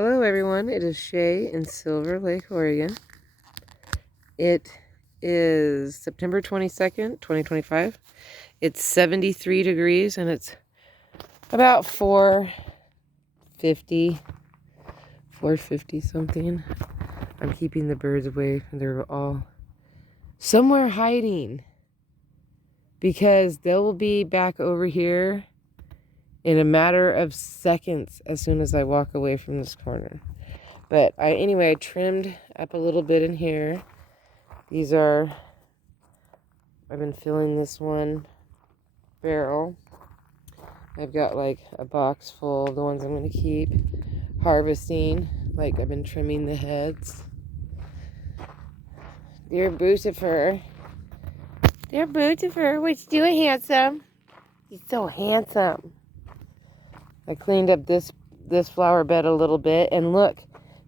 Hello everyone, it is Shay in Silver Lake, Oregon. It is September 22nd, 2025. It's 73 degrees and it's about 4:50 something. I'm keeping the birds away. They're all somewhere hiding because they will be back over here in a matter of seconds as soon as I walk away from this corner. But anyway, I trimmed up a little bit in here. These are, I've been filling this one barrel. I've got like a box full of the ones I'm going to keep harvesting. Like I've been trimming the heads. Dear Bootifer. Dear Bootifer, what you doing, handsome? He's so handsome. I cleaned up this flower bed a little bit, and look,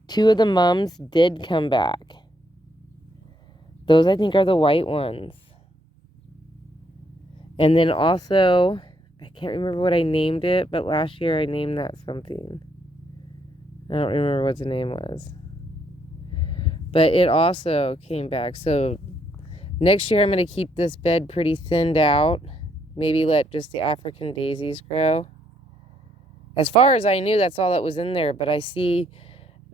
2 of the mums did come back. Those I think are the white ones. And then also, I can't remember what I named it, but last year I named that something. I don't remember what the name was. But it also came back. So next year I'm going to keep this bed pretty thinned out. Maybe let just the African daisies grow. As far as I knew, that's all that was in there. But I see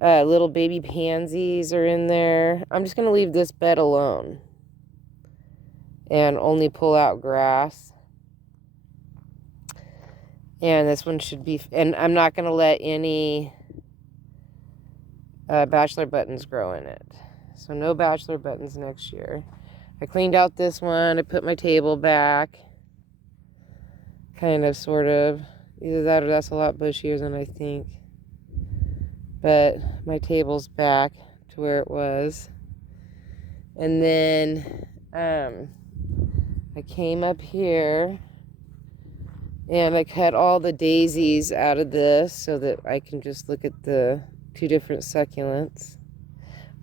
little baby pansies are in there. I'm just going to leave this bed alone. And only pull out grass. And this one should be, and I'm not going to let any bachelor buttons grow in it. So no bachelor buttons next year. I cleaned out this one. I put my table back. Kind of, sort of. Either that or that's a lot bushier than I think. But my table's back to where it was. And then I came up here and I cut all the daisies out of this so that I can just look at the 2 different succulents.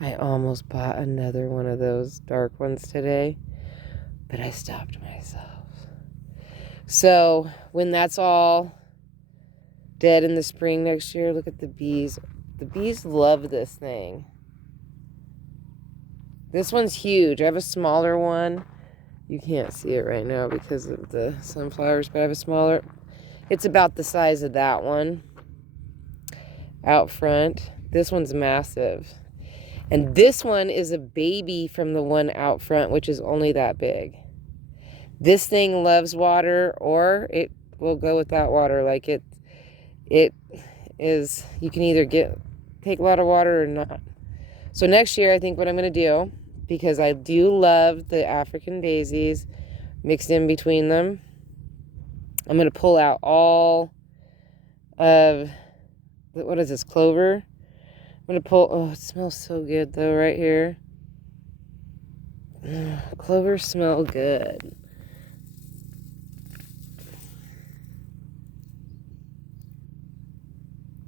I almost bought another one of those dark ones today, but I stopped myself. So when that's all dead in the spring next year, look at the bees. The bees love this thing. This one's huge. I have a smaller one. You can't see it right now because of the sunflowers, but I have a smaller. It's about the size of that one out front. This one's massive. And this one is a baby from the one out front, which is only that big. This thing loves water, or it will go without water. Like it is, you can either take a lot of water or not. So next year, I think what I'm going to do, because I do love the African daisies mixed in between them, I'm going to pull out all of, what is this, clover? I'm going to pull, oh, it smells so good though right here. Clover smell good.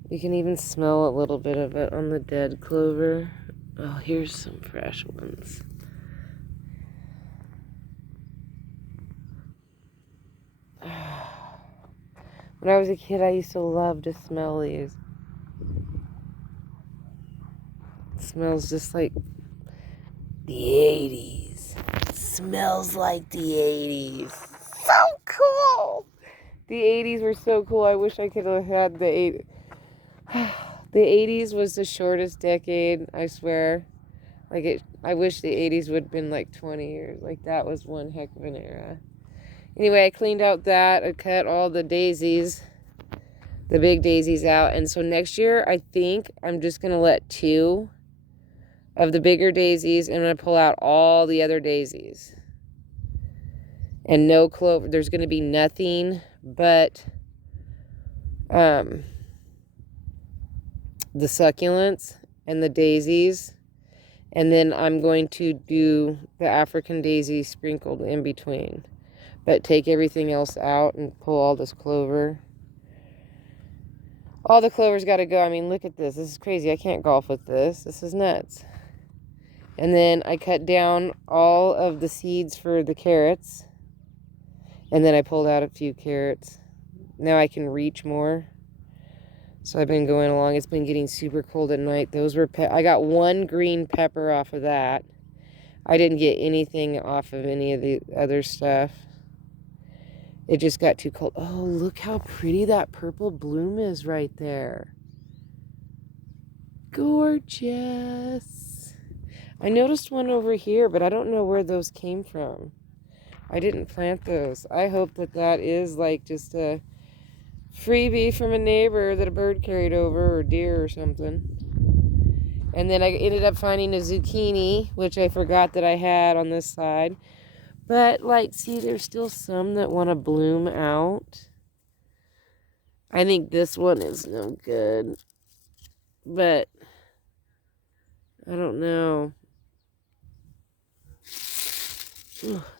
You can even smell a little bit of it on the dead clover. Oh, here's some fresh ones. When I was a kid, I used to love to smell these. It smells just like the 80s. It smells like the 80s. So cool! The 80s were so cool. I wish I could have had the 80s. The 80s was the shortest decade, I swear. I wish the 80s would have been like 20 years. Like, that was one heck of an era. Anyway, I cleaned out that. I cut all the daisies, the big daisies out. And so next year, I think I'm just going to let 2 of the bigger daisies, and I'm going to pull out all the other daisies. And no clover. There's going to be nothing but the succulents and the daisies. And then I'm going to do the African daisy sprinkled in between. But take everything else out and pull all this clover. All the clover's got to go. I mean, look at this. This is crazy. I can't golf with this. This is nuts. And then I cut down all of the seeds for the carrots. And then I pulled out a few carrots. Now I can reach more. So I've been going along. It's been getting super cold at night. Those were, I got one green pepper off of that. I didn't get anything off of any of the other stuff. It just got too cold. Oh, look how pretty that purple bloom is right there. Gorgeous. I noticed one over here, but I don't know where those came from. I didn't plant those. I hope that that is like just a freebie from a neighbor that a bird carried over, or deer or something. And then I ended up finding a zucchini, which I forgot that I had on this side. But, like, see, there's still some that want to bloom out. I think this one is no good. But, I don't know.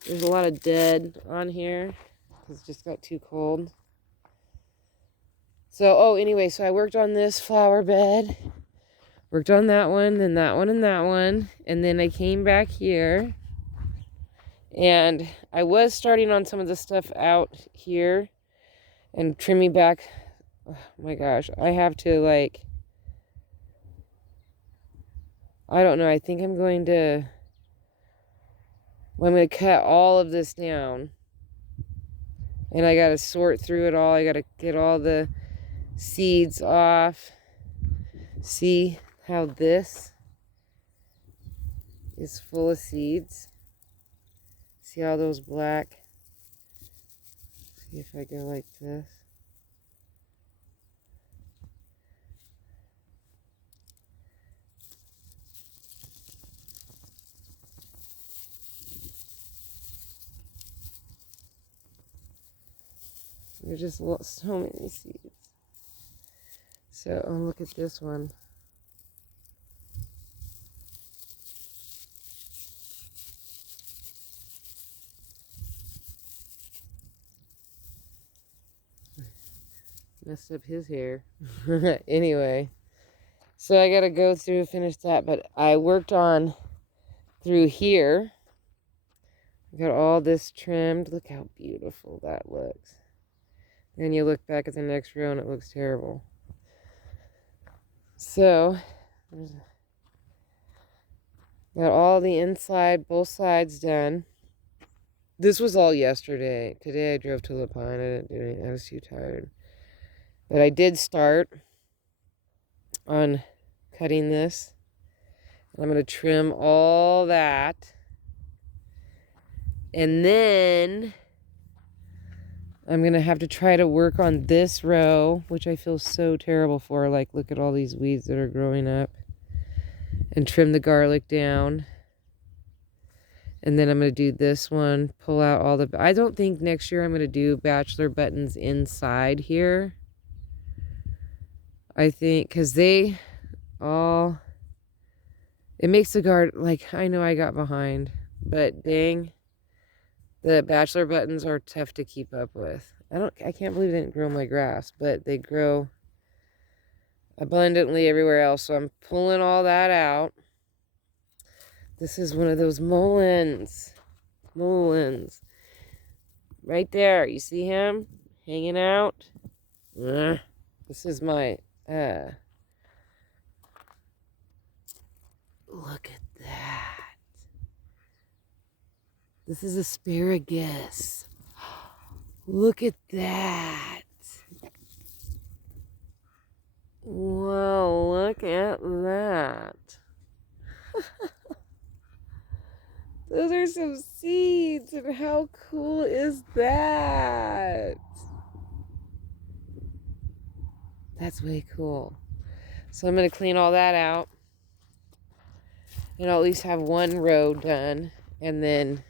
There's a lot of dead on here. Because it just got too cold. So, oh, anyway, so I worked on this flower bed. Worked on that one, then that one, and that one. And then I came back here. And I was starting on some of the stuff out here and trimming back. Oh my gosh, I have to, like, I don't know. I think I'm going to cut all of this down. And I got to sort through it all. I got to get all the seeds off. See how this is full of seeds? See all those black? See if I go like this. There's just so many seeds. So, oh, look at this one. Messed up his hair. Anyway, so I gotta go through, finish that, but I worked on through here. I got all this trimmed. Look how beautiful that looks. Then you look back at the next row and it looks terrible. So, got all the inside, both sides done. This was all yesterday. Today I drove to La Pine. I didn't do anything. I was too tired. But I did start on cutting this. I'm going to trim all that. And then I'm going to have to try to work on this row, which I feel so terrible for. Like, look at all these weeds that are growing up. And trim the garlic down. And then I'm going to do this one, pull out all the... I don't think next year I'm going to do bachelor buttons inside here. I think, because they all... It makes the garden... Like, I know I got behind. But dang, the bachelor buttons are tough to keep up with. I can't believe they didn't grow my grass. But they grow abundantly everywhere else. So I'm pulling all that out. This is one of those mulleins. Mulleins. Right there. You see him? Hanging out. This is my... Look at that. This is asparagus. Look at that. Whoa, look at that. Those are some seeds, and how cool is that? That's way cool. So I'm going to clean all that out. And I'll at least have one row done. And then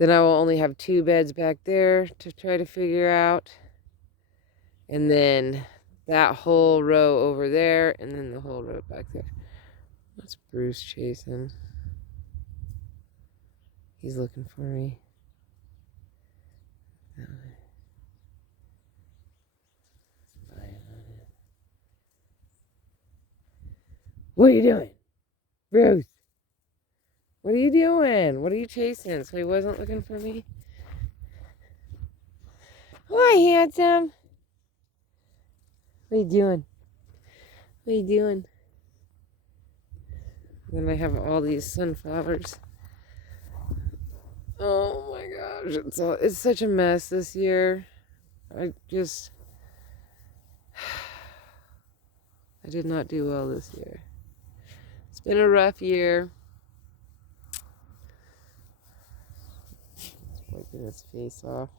I will only have 2 beds back there to try to figure out. And then that whole row over there. And then the whole row back there. That's Bruce chasing. He's looking for me. What are you doing? Bruce, what are you doing? What are you chasing? So he wasn't looking for me? Hi, handsome. What are you doing? What are you doing? Then I have all these sunflowers. Oh my gosh, it's such a mess this year. I did not do well this year. It's been a rough year. It's wiping its face off.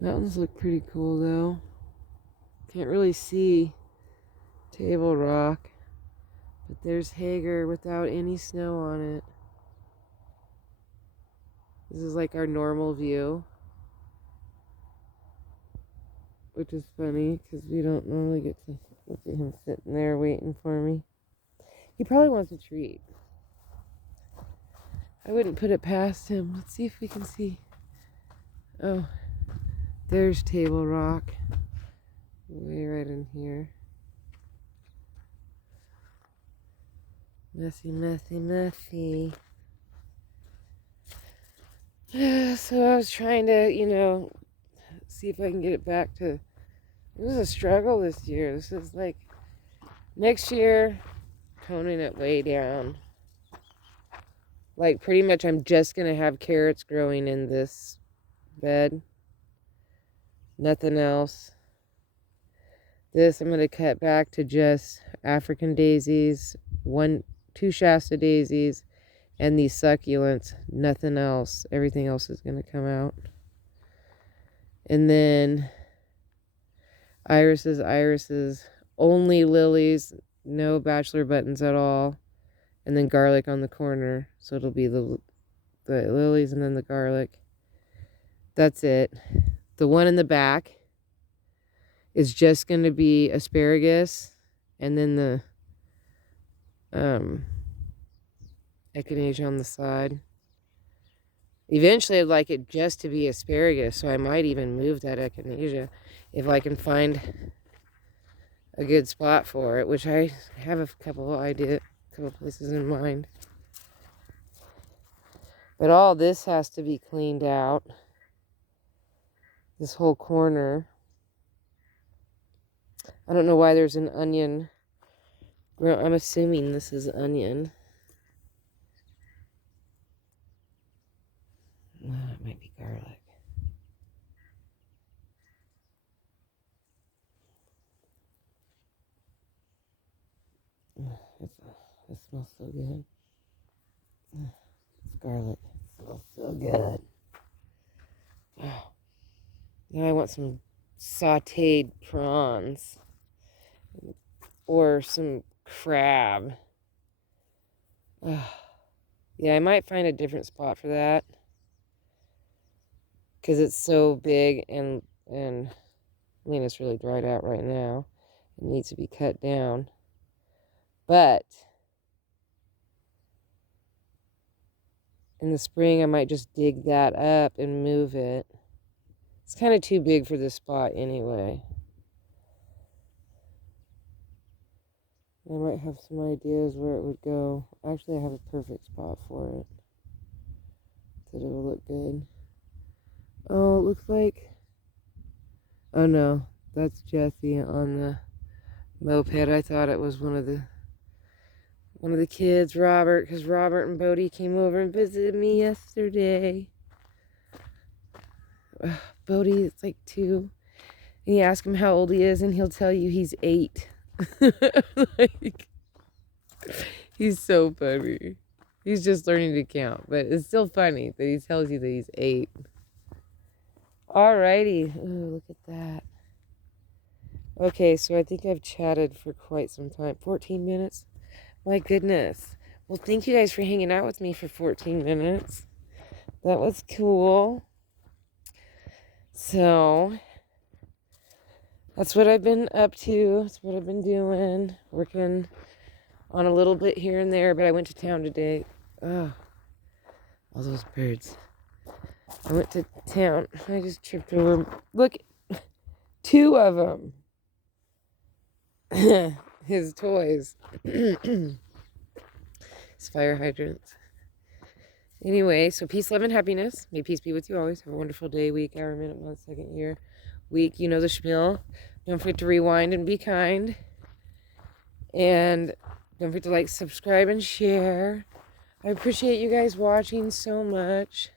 Mountains look pretty cool though. Can't really see Table Rock, but there's Hager without any snow on it. This is like our normal view, which is funny because we don't normally get to look at him sitting there waiting for me. He probably wants a treat. I wouldn't put it past him. Let's see if we can see. Oh, there's Table Rock. Way right in here. Messy, messy, messy. So I was trying to, see if I can get it back to... It was a struggle this year. This is like... Next year, toning it way down. Like, pretty much I'm just going to have carrots growing in this bed. Nothing else. This I'm going to cut back to just African daisies, 2 Shasta daisies, and these succulents. Nothing else. Everything else is going to come out. And then irises, only lilies, no bachelor buttons at all. And then garlic on the corner. So it'll be the lilies and then the garlic. That's it. The one in the back is just going to be asparagus, and then the echinacea on the side. Eventually I'd like it just to be asparagus, so I might even move that echinacea if I can find a good spot for it, which I have a couple places in mind. But all this has to be cleaned out. This whole corner. I don't know why there's an onion. I'm assuming this is onion. It might be garlic. It smells so good. It's garlic. It smells so good. Oh. Now I want some sauteed prawns. Or some crab. Yeah, I might find a different spot for that. Because it's so big and I mean, it's really dried out right now. It needs to be cut down. But in the spring, I might just dig that up and move it. It's kind of too big for this spot anyway. I might have some ideas where it would go. Actually, I have a perfect spot for it. That it will look good. Oh, it looks like... Oh no, that's Jesse on the moped. I thought it was one of the kids, Robert, because Robert and Bodie came over and visited me yesterday. Bodie is like 2. And you ask him how old he is, and he'll tell you he's 8. Like, he's so funny. He's just learning to count, but it's still funny that he tells you that he's 8. Alrighty. Ooh, look at that. Okay, so I think I've chatted for quite some time. 14 minutes? My goodness. Well, thank you guys for hanging out with me for 14 minutes. That was cool. So, that's what I've been up to. That's what I've been doing. Working on a little bit here and there, but I went to town today. Oh, all those birds. I went to town. I just tripped over. Look, 2 of them. his toys. His fire hydrants. Anyway, so peace, love, and happiness. May peace be with you always. Have a wonderful day, week, hour, minute, month, second, year, week. You know the spiel. Don't forget to rewind and be kind. And don't forget to like, subscribe, and share. I appreciate you guys watching so much.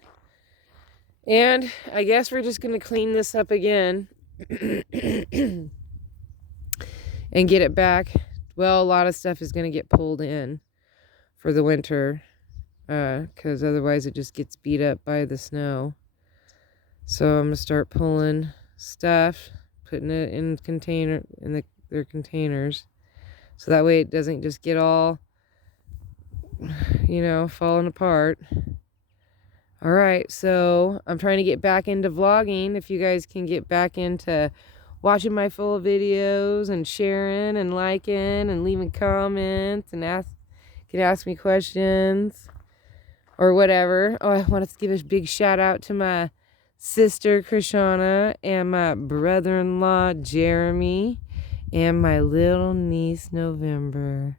And I guess we're just going to clean this up again. And get it back. Well, a lot of stuff is going to get pulled in for the winter. Because otherwise it just gets beat up by the snow. So I'm going to start pulling stuff. Putting it in their containers. So that way it doesn't just get all, falling apart. Alright, so I'm trying to get back into vlogging. If you guys can get back into watching my full videos and sharing and liking and leaving comments and ask me questions or whatever. Oh, I want to give a big shout out to my sister Krishana and my brother-in-law Jeremy and my little niece November.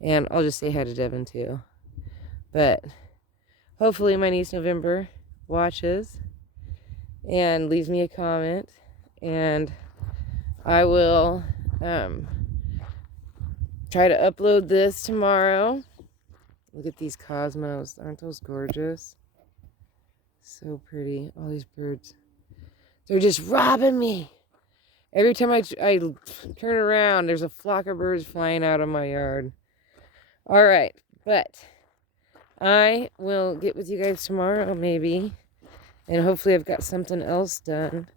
And I'll just say hi to Devin too. But hopefully my niece November watches and leaves me a comment. And I will try to upload this tomorrow. Look at these cosmos. Aren't those gorgeous? So pretty. All these birds. They're just robbing me. Every time I turn around, there's a flock of birds flying out of my yard. All right. But I will get with you guys tomorrow, maybe. And hopefully I've got something else done.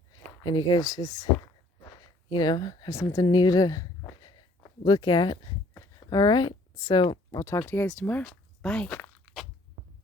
And you guys just, have something new to look at. All right. So I'll talk to you guys tomorrow. Bye.